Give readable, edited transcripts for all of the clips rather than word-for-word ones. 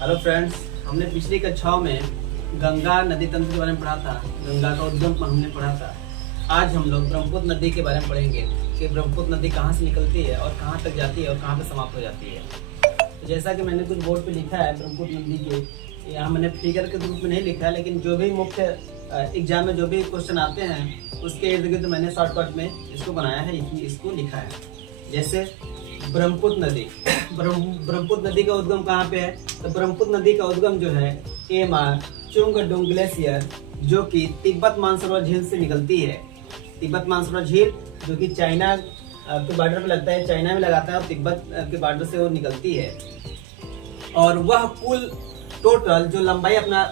Hello friends, हमने पिछली कक्षाओं में गंगा नदी तंत्र के बारे में पढ़ा था। गंगा का उद्गम हमने पढ़ा था। आज हम लोग ब्रह्मपुत्र नदी के बारे में पढ़ेंगे कि ब्रह्मपुत्र नदी कहाँ से निकलती है और कहाँ तक जाती है और कहाँ पे समाप्त हो जाती है। तो जैसा कि मैंने कुछ बोर्ड पे लिखा है ब्रह्मपुत्र नदी के, यहाँ मैंने फिगर के रूप में नहीं लिखा है, लेकिन जो भी मुख्य एग्जाम में जो भी क्वेश्चन आते हैं उसके इर्द गिर्द मैंने शॉर्टकट में इसको बनाया है, इसको लिखा है। जैसे ब्रह्मपुत्र नदी का उद्गम कहाँ पे है? तो ब्रह्मपुत्र नदी का उद्गम जो है चुंगडुंग ग्लेशियर, जो कि तिब्बत मानसरोवर झील से निकलती है। तिब्बत मानसरोवर झील जो कि चाइना के बॉर्डर पे लगता है, चाइना में लगाता है और तिब्बत के बॉर्डर से वो निकलती है। और वह कुल टोटल जो लंबाई अपना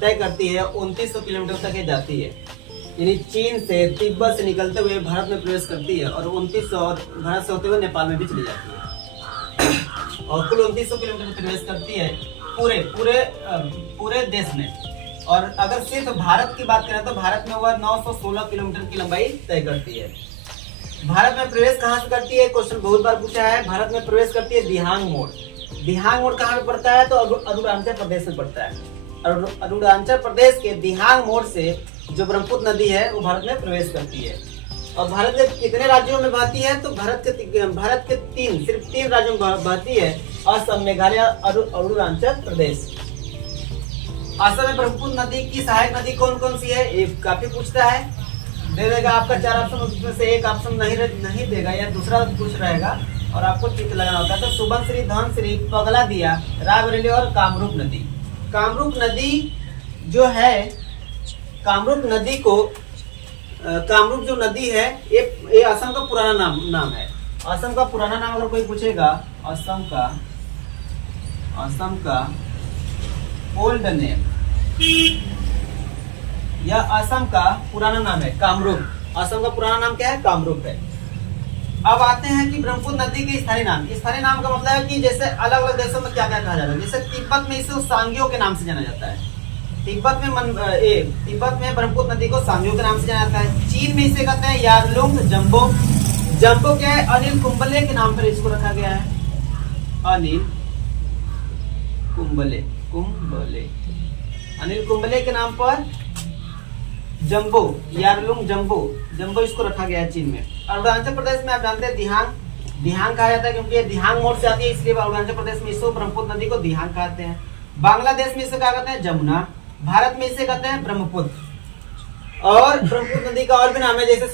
तय करती है 2900 किलोमीटर तक जाती है। यानी चीन से तिब्बत से निकलते हुए भारत में प्रवेश करती है और 2900 और भारत से होते हुए नेपाल में भी चली जाती है। और कुल 2900 किलोमीटर प्रवेश करती है पूरे देश में। और अगर सिर्फ भारत की बात करें तो भारत में वह 916 किलोमीटर की लंबाई तय करती है। भारत में प्रवेश कहाँ से करती है? क्वेश्चन बहुत बार पूछा है। भारत में प्रवेश करती है दिहांग मोड़। दिहांग मोड़ कहाँ पे पड़ता है? तो अरुणाचल प्रदेश में पड़ता है। अरुणाचल प्रदेश के दिहांग मोड़ से जो ब्रह्मपुत्र नदी है वो भारत में प्रवेश करती है। और भारत के कितने राज्यों में बहती है? तो भारत के सिर्फ तीन राज्यों में बहती है, असम, मेघालय, अरुणाचल प्रदेश। असम में ब्रह्मपुत्र नदी की सहायक नदी कौन कौन सी है? ये काफी पूछता है, दे देगा आपका 4 ऑप्शन, उसमें से एक ऑप्शन नहीं देगा या दूसरा कुछ रहेगा और आपको टिक लगाना होता है। तो सुबनसिरी, धनसिरी, पगलादिया, रायबरेली और कामरूप नदी। कामरूप नदी जो है, कामरूप जो नदी है ये असम का पुराना नाम है। असम का पुराना नाम अगर कोई पूछेगा, असम का ओल्ड नेम, यह असम का पुराना नाम है कामरूप। असम का पुराना नाम क्या है? कामरूप है। अब आते हैं कि ब्रह्मपुत्र नदी के स्थानीय नाम। स्थानीय नाम का मतलब है कि जैसे अलग अलग देशों में क्या क्या कहा जाता है। जैसे तिब्बत में इसे सांग्यो के नाम से जाना जाता है। तिब्बत में ब्रह्मपुत्र नदी को सांग्यो के नाम से जाना जाता है। चीन में इसे कहते हैं यारलुंग जंबो। जंबो क्या है? अनिल कुंबले के नाम पर इसको रखा गया है। अनिल कुंबले के नाम पर जंबो, यारलुंग जंबो इसको रखा गया है चीन में। अरुणाचल प्रदेश में आप जानते हैं दिहांग कहा जाता है, क्योंकि ये दिहांग मोड़ से आती है, इसलिए अरुणाचल प्रदेश में इसको ब्रह्मपुत्र नदी को दिहांग कहते हैं। बांग्लादेश में इसे क्या कहते हैं? जमुना। भारत में इसे कहते हैं ब्रह्मपुत्र। और ब्रह्मपुत्र नदी का और भी नाम है, जैसे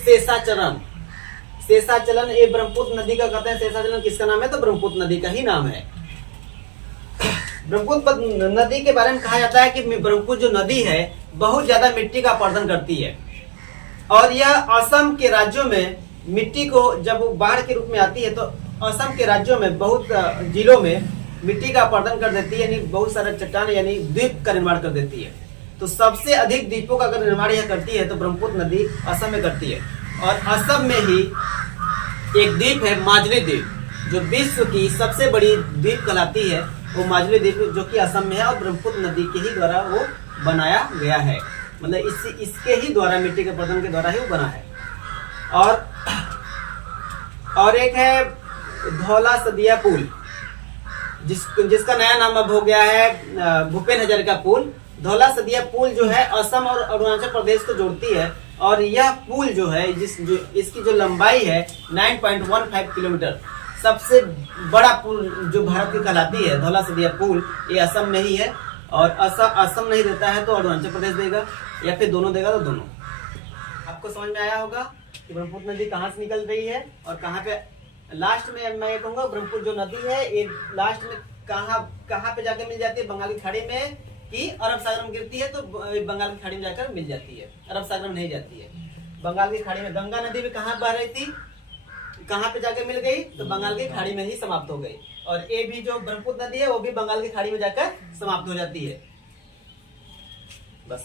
शेषाचलन, ये ब्रह्मपुत्र नदी का कहते हैं। शेषाचलन किसका नाम है? तो ब्रह्मपुत्र नदी का ही नाम है। ब्रह्मपुत्र नदी के बारे में कहा जाता है कि ब्रह्मपुत्र जो नदी है बहुत ज्यादा मिट्टी का अपरदन करती है। और यह असम के राज्यों में मिट्टी को, जब वो बाढ़ के रूप में आती है तो असम के राज्यों में बहुत जिलों में मिट्टी का अपरदन कर देती है, यानी बहुत सारे चट्टान यानी द्वीप का निर्माण कर देती है। तो सबसे अधिक द्वीपों का अगर निर्माण यह करती है तो ब्रह्मपुत्र नदी असम में करती है। और असम में ही एक द्वीप है माजुली द्वीप, जो विश्व की सबसे बड़ी द्वीप कहलाती है। वो माजुली द्वीप जो कि असम में है और ब्रह्मपुत्र नदी के ही द्वारा वो बनाया गया है। मतलब इसके ही द्वारा, मिट्टी के अपरदन के द्वारा ही वो बना है। और एक है धौला सदिया पुल, जिसका नया नाम अब हो गया है भूपेन हजारिका पुल। धौला सदिया पुल जो है असम और अरुणाचल प्रदेश को जोड़ती है। और यह पुल जो है इसकी जो लंबाई है 9.15 किलोमीटर, सबसे बड़ा पुल जो भारत की कहलाती है धौला सदिया पुल, ये असम में ही है। और असम नहीं देता है तो अरुणाचल प्रदेश देगा, या फिर दोनों देगा तो दोनों। आपको समझ में आया होगा कि ब्रह्मपुत्र नदी कहाँ से निकल रही है और कहाँ पे। लास्ट में मैं ये कहूँगा, ब्रह्मपुत्र जो नदी है ये लास्ट में कहाँ पे जाकर मिल जाती है? बंगाल की खाड़ी में कि अरब सागर में गिरती है तो बंगाल की खाड़ी में जाकर मिल जाती है, अरब सागर में नहीं जाती है। बंगाल की खाड़ी में गंगा नदी भी कहाँ बह रही थी, कहाँ पे जाकर मिल गई? तो बंगाल की खाड़ी में ही समाप्त हो गई। और ये भी जो ब्रह्मपुत्र नदी है वो भी बंगाल की खाड़ी में जाकर समाप्त हो जाती है। बस।